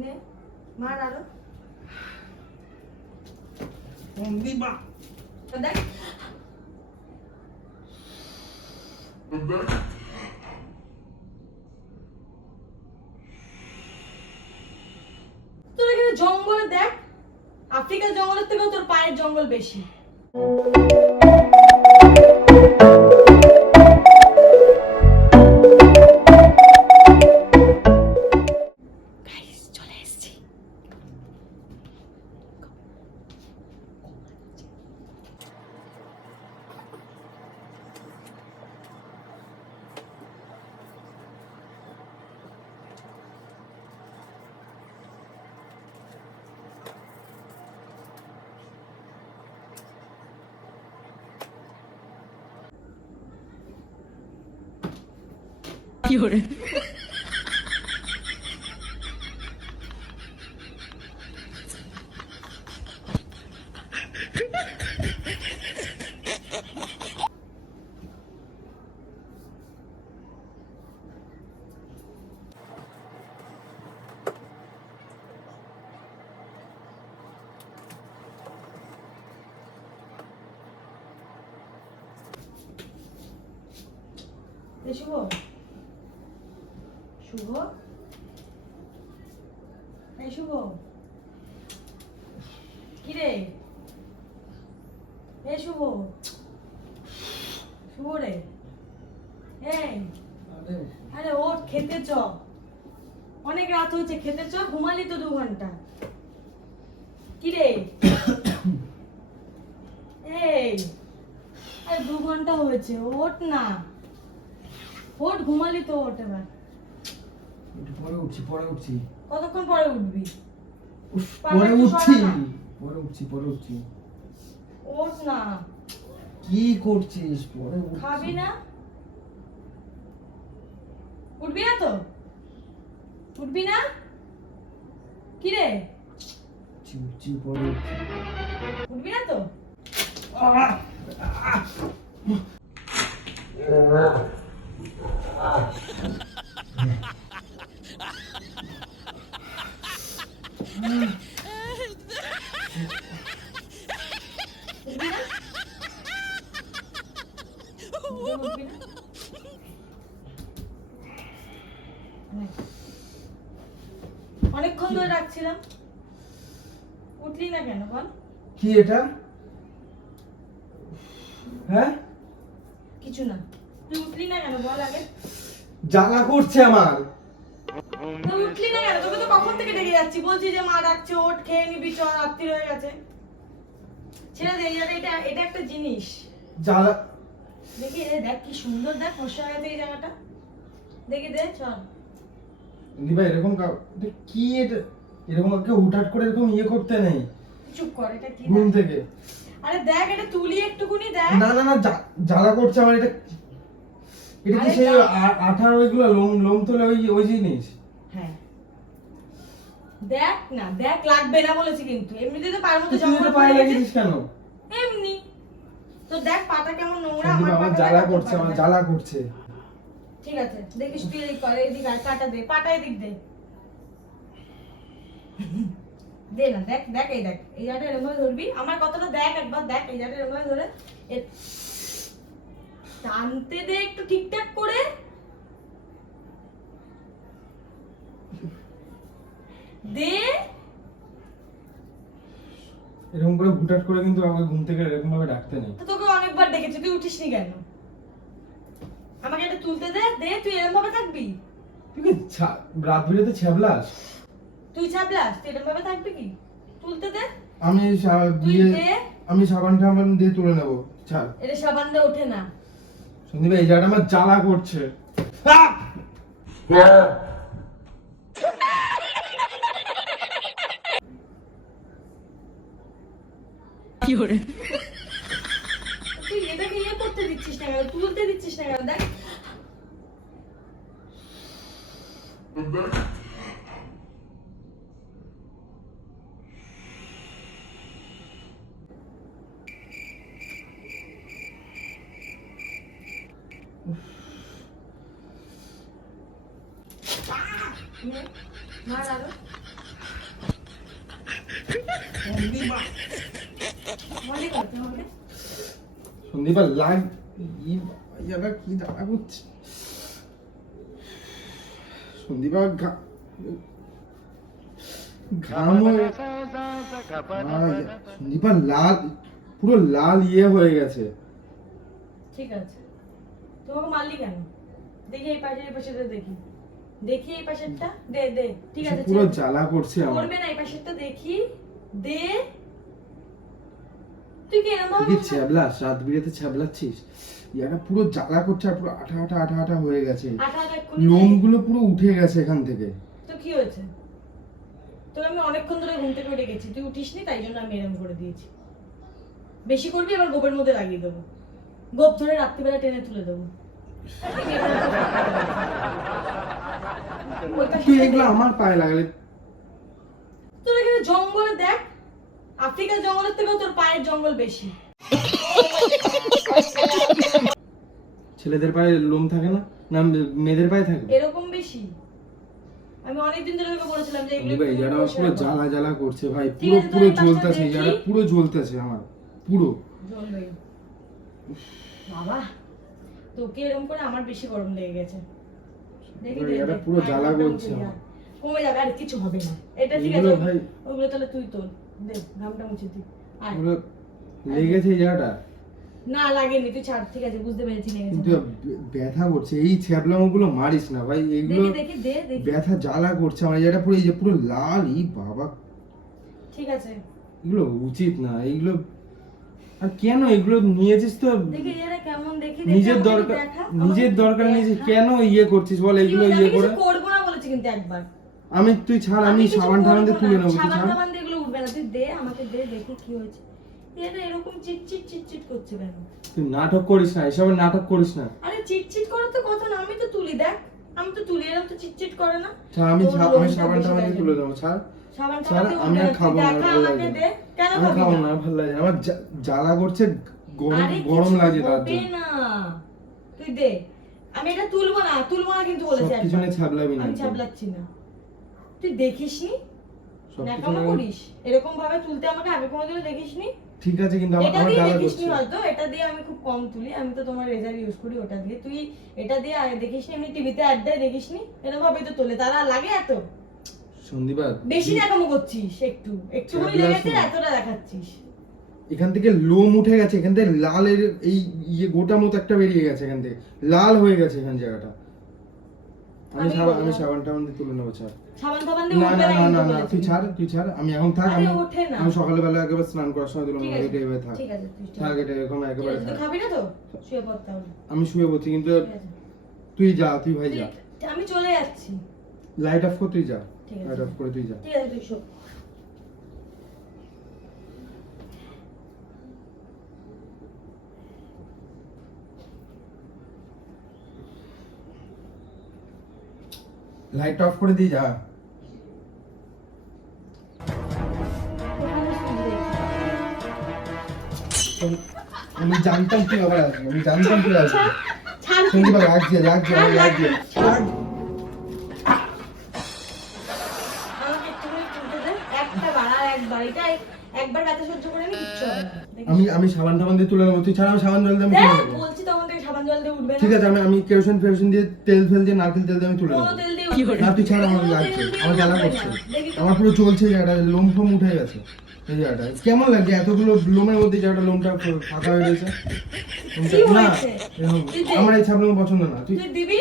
নে মার আরো দিবা দেখ তোর এখানে জঙ্গল দেখ, আফ্রিকার জঙ্গলের থেকেও তোর পায়ের জঙ্গল বেশি। চলে এসেছি। কি করে শুভ শুভ এই শুভ কি রে এই শুভ শুভ রে এই আরে ওঠ খেতে চ, অনেক রাত হয়েছে, খেতে চ, ঘুমালি তো 2 ঘন্টা। কি রে এই আরে 2 ঘন্টা হয়েছে, ওঠ না, ওঠ, ঘুমালি তো, ওঠ এবার। পরে উঠছি কতক্ষণ পরে উঠবি? পরে উঠছি ওঠ না। কি করছিস? পরে খাবি না? উঠবি না তো? উঠবি না? কি রে উঠছি পরে উঠছি। উঠবি না তো? উঠবি না? উঠবি না? অনেকক্ষণ ধরে ডাকছিলাম, উঠলি না কেন বল? কি এটা? হ্যাঁ কিছু না, তুই উঠলি না কেন বল আগে? জ্বালা করছে আমার। তুই উঠলি না কেন? তোকে তো কখন থেকে ডেকে যাচ্ছি, বলছি যে মা ডাকছে, ওঠ, খেয়ে নিবি, চল, রাত্রি হয়ে গেছে। ছেড়ে দে, এটা এটা একটা জিনিস। জ্বালা দেখি রে, দেখ কি সুন্দর, দেখ ফসা হয়ে গেছে এই জায়গাটা, দেখি দে, চল। দিবা এরকম কি এটা? এরকম কাউকে হুটহাট করে এরকম করতে নেই। চুপ কর, এটা কি? ঘুম থেকে আরে দেখ, এটা তুলি একটুকুনি দেখ। না না না জ্বালা করছে আমার। এটা এটা কি সেই আঠার ওইগুলো লোম তোলে ওই জিনিস? হ্যাঁ দেখ না, দেখ, লাগবে না বলেছি কিন্তু, এমনিতে তো পায়ের মধ্যে তুই জঙ্গল পায়ে পড়ে গেছে। লাগিয়েছিস কেন? এমনি তো দেখ, পাটা কেমন নোংরা। আমার জ্বালা করছে, আমার জ্বালা করছে। ঠিক আছে, দেখিস তুই এই করে, এদিকে আয়, পাটা দে, পাটা এদিক দে, দে না, দেখ দেখ, এই দেখ, এই জায়গাটা এরকম ভাবে ধরবি, আমার কথাটা দেখ একবার, দেখ এই জায়গাটা এরকম ভাবে ধরে টানতে দে একটু ঠিকঠাক করে, দে। এরকম করে হুটহাট করে কিন্তু আমাকে ঘুম থেকে এরকম ভাবে ডাকতে নেই। তো তোকে অনেকবার ডেকেছি, তুই উঠিসনি কেন? আমাকে এটা তুলতে দে, দে, তুই এরকম ভাবে থাকবি? তুই কি রাত বিরেতে ছ্যাবলাস? তুই ছাপলাস, তুই এরকম ভাবে থাকবি কি? তুলতে দে। তুই আমি সাবান টাবান দিয়ে তুলে নেবো, ছাড়। এটা সাবান দিয়ে ওঠে না। সন্দীপ এই জায়গাটা আমার জ্বালা করছে। কি করে তুই এটাকে করতে দিচ্ছিস না কেন, তুলতে দিচ্ছিস না কেন? দেখ মার আরো মনে করতে হবে সন্দীপা লাগ ইয়ারা কি জ্বালা করছে সন্দীপা ঘাম সন্দীপা লাল পুরো লাল ইয়ে হয়ে গেছে। ঠিক আছে তোমাকে মারলি কেন? দেখি এই পাশেরটা দেখি, দেখি এই পাশেরটা দে দে। ঠিক আছে পুরো জ্বালা করছে আমার। করবে না, এই পাশেরটা দেখি দে। তুই কি এরকম তুই ছ্যাবলাস, রাত বিরেতে ছ্যাবলাচ্ছিস। ইয়াটা পুরো জ্বালা করছে আর পুরো আঠা আঠা আঠা আঠা হয়ে গেছে, লোমগুলো পুরো উঠে গেছে এখান থেকে। তো কি হয়েছে? তো আমি অনেকক্ষণ ধরে ঘুম থেকে উঠে গেছি, তুই উঠিসনি, তাই জন্য আমি এরকম করে দিয়েছি। বেশি করবি আবার গোপের মধ্যে লাগিয়ে দেবো, গোপ ধরে রাত্রিবেলা টেনে তুলে দেবো। তুই এগুলো আমার পায়ে লাগালে। তোর এখানে জঙ্গলে দেখ, আফ্রিকার জঙ্গলের থেকেও তোর পায়ের জঙ্গল বেশি। ছেলেদের পায়ে লোম থাকে না, না মেয়েদের পায়ে থাকে এরকম বেশি। আমি অনেকদিন ধরে তোকে বলেছিলাম যে এগুলো ভাই যারা পুরো জ্বালা জ্বালা করছে ভাই, পুরো পুরো জ্বলতেছে, যারা পুরো জ্বলতেছে আমার পুরো জ্বলবে। বাবা তোকে এরকম করে আমার বেশি গরম লেগে গেছে। দেখি এটা পুরো জ্বালা করছে। কমে যাবে, আর কিছু হবে না। এটা ঠিক আছে ভাই, ওগুলো তাহলে তুই তোল, দে ঘামটা মুছে দি। আর পুরো লেগেছে এই জায়গাটা। না লাগেনি, তুই ছাড়। ঠিক আছে বুঝতে পেরেছি লেগেছে, কিন্তু ব্যথা করছে। এই ছ্যাবলামগুলো মারিস না ভাই, এইগুলো দেখি দেখি দে দেখি। ব্যথা জ্বালা করছে আমার, এটা পুরো এই যে পুরো লাল। ই বাবা, ঠিক আছে এগুলো উচিত না এইগুলো। আর কেন এগুলো নিয়েছিস? তো দেখি এরা কেমন দেখি, নিজের দরকার, নিজের দরকার নিয়ে কেন ইয়ে করছিস বল? এগুলো ইয়ে করে করব না বলেছি কিন্তু একবার। আমি তুই ছাড়, আমি সাবান টাবান দিয়ে তুলে নেবো। তুই সাবান ছাড়, টাবান দিয়ে এগুলো উঠবে না, তুই দে আমাকে, দে দেখি কি হয়েছে। এটা এরকম চিটচিট চিটচিট করছে কেন? তুই নাটক করিস না, এসবের নাটক করিস না। আরে চিটচিট করার তো কথা না, আমি তো তুলি, দেখ আমি তো তুলি, এরকম তো চিটচিট করে না। ছাড়, আমি সাবান টাবান দিয়ে তুলে নেবো। ছাড় সাবান ছাড়, টাবান আমি আর খাবো না, ভালো আমাকে লাগে দে। কেন আমি খাবি খাবো না? না, ভালো লাগে আমার জ্বালা করছে, আরে গরম লাগে তার হবে জন্য। না, তুই দে। আমি এটা তুলবো না, তুলবো না কিন্তু বলেছি একবার। কিছু নেই, ছাবলাবি না, আমি ছাবলাচ্ছি না। তুই দেখিসনি সবকিছু ন্যাকামো নেই। করিস, এরকম ভাবে তুলতে আমাকে আগে কোনোদিনও দেখিসনি। ঠিক আছে, কিন্তু আমার এটা আমার দিয়ে জ্বালা দেখিসনি করছে। হয়তো, এটা দিয়ে আমি খুব কম তুলি, আমি তো তোমার রেজার ইউজ করি ওটা দিয়ে। তুই এটা দিয়ে আগে দেখিসনি, এমনি টিভিতে অ্যাড দেয় দেখিসনি, এরকম ভাবেই তো তোলে। তারা লাগে এত সন্দীপা বেশি ন্যাকামো করছিস, একটু একটু করে লেগেছে, এতটা দেখাচ্ছিস। এখান থেকে লোম উঠে গেছে, এখান থেকে লালের এই ইয়ে গোটা মতো একটা বেরিয়ে গেছে, এখান থেকে লাল হয়ে গেছে এখান জায়গাটা। আমি সাবান টাবান দিয়ে তুলে নেবো। ছাড়, সাবান টাবান দিয়ে না উঠবে না না না কিন্তু না, বলেছি। তুই ছাড়, তুই ছাড়, আমি এখন থাক। আরে ওঠে না। আমি সকালবেলা একেবারে স্নান করার সময় তুলে ঠিক নেবো। আছে, এটা এভাবে থাক, ঠিক আছে তুই থাক, এটা এরকম একেবারে তুই থাক। খাবি না তো শুয়ে পড়তে হবে। আমি শুয়ে পড়ছি, কিন্তু ঠিক আছে তুই যা, তুই ভাই যা, আমি চলে যাচ্ছি। লাইট অফ কর, তুই যা, ঠিক আছে। লাইট অফ করে তুই যা। ঠিক আছে তুই শো। লাইট অফ করে দিয়ে যা। আমি জানতাম তুই আবার আসবি, আমি জানতাম তুই আসবি। ছাড় সন্দীপা লাগছে, লাগছে, আমার লাগছে। আমাকে একটুখানি তুলতে দে, একটা বার আর একবার, এটা একবার ব্যথা সহ্য করে আমি কিচ্ছু হবে না। দেখিস? আমি সাবান টাবান দিয়ে তুলে নেবো। তুই ছাড়া আমি সাবান জল দিয়ে আমি তুলে দেখ, নেবো। বলছি তখন থেকে সাবান জল দিয়ে উঠবে না। ঠিক আছে, আমি কেরোসিন ফেরোসিন দিয়ে তেল ফেল দিয়ে নারকেল তেল দিয়ে আমি তুলে কোনো নেবো। তেল দিয়ে উঠবে না তুই ছাড়া, আমার কোনো লাগছে, তেল দিয়ে আমার জ্বালা উঠবে করছে, না। দেখি তো। আমার পুরো চলছে জায়গাটা, লোম ফোম উঠে গেছে এই জায়গাটা। কেমন লাগছে এতগুলো লোমের মধ্যে জায়গাটা লোমটা ফাঁকা হয়ে গেছে। কি না হয়েছে? এরকম তুই দে। আমার এই ছাবলাম পছন্দ না। তুই তুই দিবি?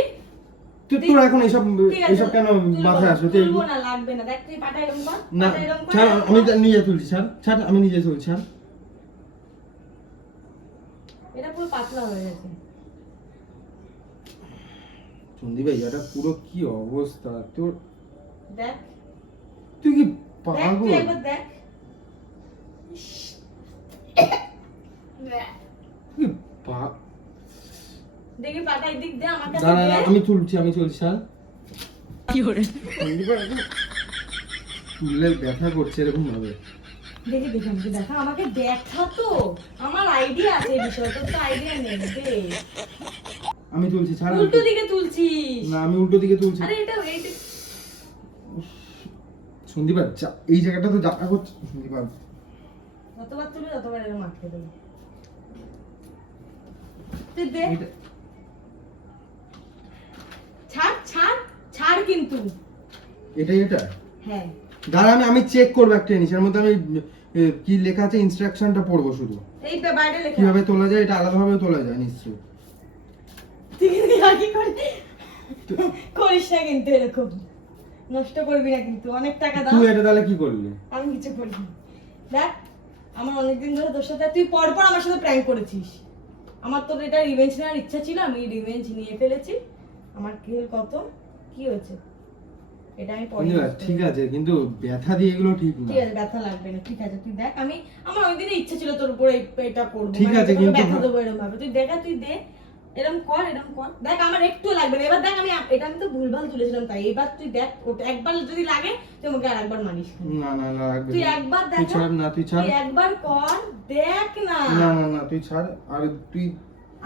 তোর এখন এইসব ঠিক আছে, এইসব কেন তুলবো মাথায় না, আসবে? তুই তুলবো না, লাগবে না। দেখ তুই পাটা এরকম কর, না পাটা এরকম কর। ছাড়, আমি নিজে তুলছি। ছাড় ছাড়, আমি নিজে তুলছি। ছাড়, এটা পুরো পাতলা হয়ে গেছে। সন্দীপ ভাই এটা পুরো কি অবস্থা তোর? দেখ তুই কি দেখ, পাগল? তুই একবার দেখ। তুই পা- দেখি পাটা এদিক দে, আমার কাছে না না দে। না, আমি তুলছি, আমি তুলছি। ছাড়, সন্দীপ ভাই এটা তুললে ব্যথা করছে এরকম ভাবে। দেখি দেখি আমাকে দেখা, আমাকে দেখা তো, আমার আইডিয়া আছে এই বিষয়ে, তোর তো আইডিয়া নেই। দে, আমি তুলছি। ছাড়, আমি উল্টো তুলছি। দিকে তুলছিস। না আমি উল্টো দিকে তুলছি। আরে এটা এইটা সন্দীপা এই জায়গাটা তো জ্বালা করছে সন্দীপা। যতবার তুলবে ততবার এরকম আটকে দেবো। তুই দে, এটা- ছাড় ছাড় ছাড় কিন্তু। এটা হ্যাঁ দাঁড়া, আমি চেক করবো একটা জিনিস, এর মধ্যে আমি কি লেখা আছে ইনস্ট্রাকশনটা পড়বো শুধু, এই বাইরে লেখা। কিভাবে তোলা যায়, এটা আলাদাভাবে তোলা যায় নিশ্চয়ই। তুই কিন্তু কি করিস না কিন্তু, এরকম নষ্ট করবি না কিন্তু, অনেক টাকা দাও। তুই এটা তাহলে কি করলি? আমি কিছু করিনি। দেখ আমার অনেকদিন ধরে তোর সাথে, তুই পরপর আমার সাথে প্র্যাঙ্ক করেছিস। আমার তোর এটা রিভেঞ্জ নেওয়ার ইচ্ছা ছিল, আমি রিভেঞ্জ নিয়ে ফেলেছি। আমার কি কত কি হয়েছে এটা আমি পরে সন্দীপা, ঠিক আছে, কিন্তু ব্যথা দিয়ে এগুলো ঠিক না। ঠিক আছে, ব্যথা লাগবে না, ঠিক আছে তুই দেখ। আমার ওইদিনে ইচ্ছা ছিল তোর উপরে এটা করবো, ঠিক আছে, তোকে কিন্তু ব্যথা দেবো এরকম ভাবে। তুই দেখ, তুই দে, এরকম কর, এরকম কর। দেখ আমার একটু লাগবে না। এবার দেখ আমি তো ভুলভাল তুলেছিলাম, তাই এবার তুই দেখ, ওটা একবার যদি লাগে তুই আমাকে আর একবার মানিস না। না না না, রাখবে তুই না। একবার তুই দেখ, ছাড় না, তুই ছাড়। তুই একবার কর, দেখ না। না না না, তুই ছাড়। আর তুই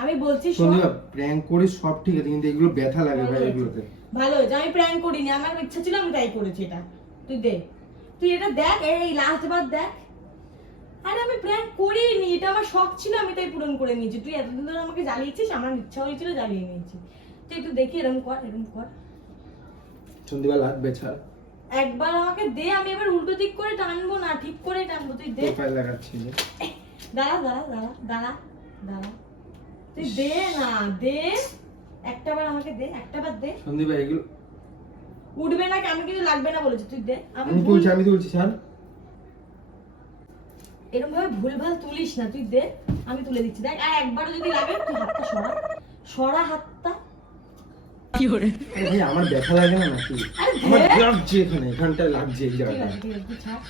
আমি বলছি শোন, সন্দীপা, প্র্যাঙ্ক করিস সব ঠিক আছে, কিন্তু এগুলো ব্যথা লাগে ভাই এগুলোতে। ভালো হয়েছে, আমি প্র্যাঙ্ক করিনি, আমার ইচ্ছা ছিল, আমি তাই করেছি এটা। তুই দে, তুই এটা দেখ, এই লাস্ট বার দেখ। আরে আমি প্র্যাঙ্ক করিনি, এটা আমার শখ ছিল, আমি তাই পূরণ করে নিয়েছি। তুই এতদিন ধরে আমাকে জ্বালিয়েছিস, আমার ইচ্ছা হয়েছিল, জ্বালিয়ে নিয়েছি। তুই একটু দেখি, এরকম কর, এরকম কর। সন্দীপা লাগবে, ছাড়। একবার আমাকে দে, আমি এবার উল্টো দিক করে টানবো না, ঠিক করে টানবো। তুই দে, প্রোফাইল লাগাচ্ছি যে। দাঁড়া দাঁড়া দাঁড়া দাঁড়া দাঁড়া, তুই দে না, দে একটা বার আমাকে দে, একটা বার দে। সন্দীপা এগুলো উঠবে না, আমি কিন্তু লাগবে না বলেছি, তুই দে। আমি তুলছি, ছাড়। এরকম ভাবে ভুলভাল তুলিস না, তুই দে, আমি তুলে দিচ্ছি। দেখ আর একবারও যদি লাগে তুই হাতটা সরা, সরা হাতটা। আরে ভাই, আমার ব্যথা লাগে না নাকি? আরে আমার দে। লাগছে, এখানটায় লাগছে এই ঠিক জায়গাটা। আছে ঠিক আছে, তুই ছাড়।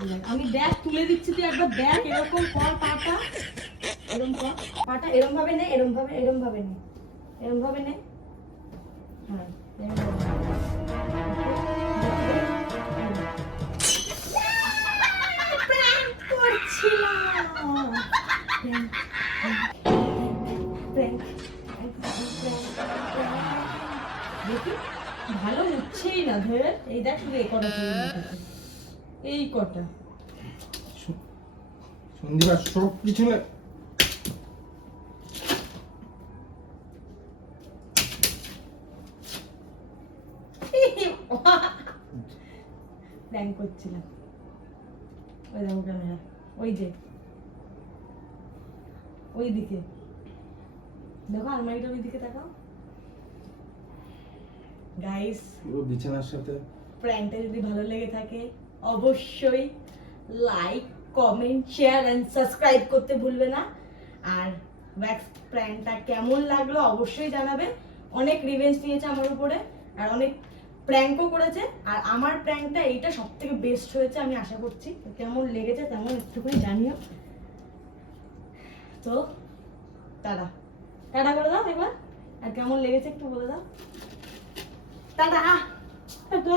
এই দেখ, আমি দেখ তুলে দিচ্ছি, তুই একবার দেখ, এরকম কর পাটা, এরকম কর পাটা, এরকম ভাবে নে, এরকম ভাবে নে, এরকম ভাবে নে। হ্যাঁ এরকম ভাবে। Prank করছিলাম। Prank, prank, দেখি ভালো হচ্ছেই না ধরে। এই দেখ শুধু এই কটা তুলে নিতে হবে। এই কটা। সন্দীপা সব কিছু না। প্র্যাঙ্ক করছিলাম। ওই দেখো ক্যামেরা, ওই যে ওই দিকে দেখো, আলমারিটা ওই দিকে তাকাও। গাইস, পুরো বিছানার সাথে। প্র্যাঙ্কটা যদি ভালো লেগে থাকে অবশ্যই like, comment, share and subscribe করতে ভুলবে না। আর ওয়্যাক্স প্র্যাঙ্কটা কেমন লাগলো অবশ্যই জানাবে। অনেক রিভেঞ্জ নিয়েছে আমার উপরে, আর অনেক প্র্যাঙ্কও করেছে, আর আমার প্র্যাঙ্কটা এইটা সবথেকে বেস্ট হয়েছে আমি আশা করছি। তো কেমন লেগেছে তেমন একটুখানি জানিও। তো টাটা, টাটা করে দাও এবার, আর কেমন লেগেছে একটু বলে দাও। Tata tata.